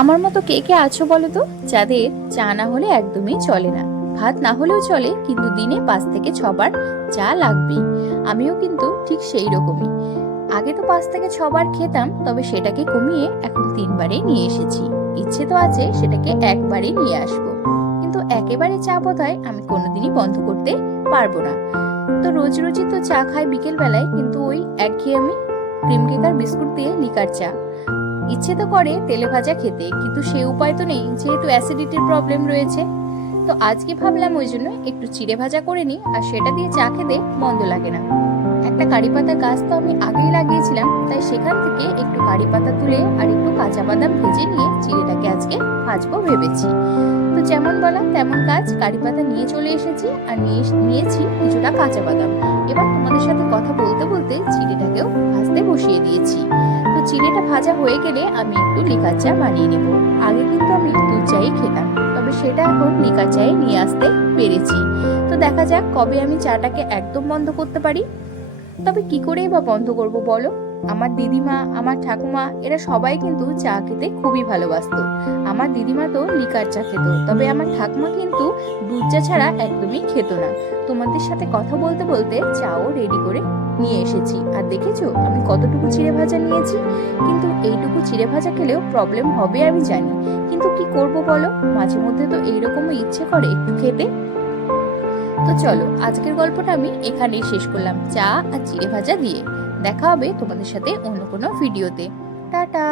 আমার মতো কে কে আছো বলো তো? যাদের চা না হলে একদমই চলে না। ভাত না হলেও চলে, কিন্তু দিনে পাঁচ থেকে ছবার চা লাগবেই। আমিও কিন্তু ঠিক সেই রকমই আগে তো পাঁচ থেকে ছবার খেতাম, তবে সেটাকে কমিয়ে এখন তিনবারে নিয়ে এসেছি। ইচ্ছে তো আছে সেটাকে একবারে নিয়ে আসব। কিন্তু একেবারে চা বোধহয় আমি কোনোদিনই বন্ধ করতে পারব না। তো রোজ রোজই তো চা খাই বিকেল বেলায় কিন্তু ওই একঘেয়েমি ক্রিম কেক আর বিস্কুট দিয়ে লিকার চা। ইচ্ছে তো করে তেলে ভাজা খেতে, কিন্তু সে উপায় তো নেই, যেহেতু অ্যাসিডিটির প্রবলেম রয়েছে। তো আজকে ভাবলাম ওই জন্য একটু চিড়ে ভাজা করে নিই, আর সেটা দিয়ে চা খেতে মন্দ লাগে না। একটা কারি পাতার গাছ তো আমি আগেই লাগিয়েছিলাম, তাই সেখান থেকে একটু কারি পাতা তুলে আর একটু কাঁচা বাদাম ভেজে নিয়ে চিড়েটাকে আজকে ভাজবো ভেবেছি। তো যেমন বলা তেমন কাজ, কারি পাতা নিয়ে চলে এসেছি, আর নিয়ে নিয়েছি কিছুটা কাঁচা বাদাম। এবার তোমাদের সাথে কথা বলতে বলতে চিড়েটাকেও ভাজতে বসিয়ে দিয়েছি। চিড়েটা ভাজা হয়ে গেলে আমি একটু লিকার চা বানিয়ে নেব। আগে কিন্তু আমি দুধ চাই খেতাম, তবে সেটা এখন লিকার চায়ে নিয়ে আসতে পেরেছি। তো দেখা যাক কবে আমি চাটাকে একদম বন্ধ করতে পারি। তবে কি করেই বা বন্ধ করব বলো? আমার দিদিমা, আমার ঠাকুমা, এরা সবাই কিন্তু চা খেতে খুবই ভালোবাসতো। আমার দিদিমা তো লিকার চা খেত, তবে আমার ঠাকুমা কিন্তু দুধ চা ছাড়া একদমই খেত না। তোমাদের সাথে কথা বলতে বলতে চাও রেডি করে নিয়ে এসেছি। আর দেখেছ, আমি কতটুকু চিড়ে ভাজা নিয়েছি? কিন্তু এইটুকু চিড়ে ভাজা খেলেও প্রবলেম হবে আমি জানি। কিন্তু কি করব বলো? মাঝে মধ্যে তো এইরকমই ইচ্ছে করে একটু খেতে। তো চলো, আজকের গল্পটা আমি এখানেই শেষ করলাম। চা আর চিড়ে ভাজা দিয়ে। দেখা হবে তোমাদের সাথে অন্য কোনো ভিডিওতে। টাটা!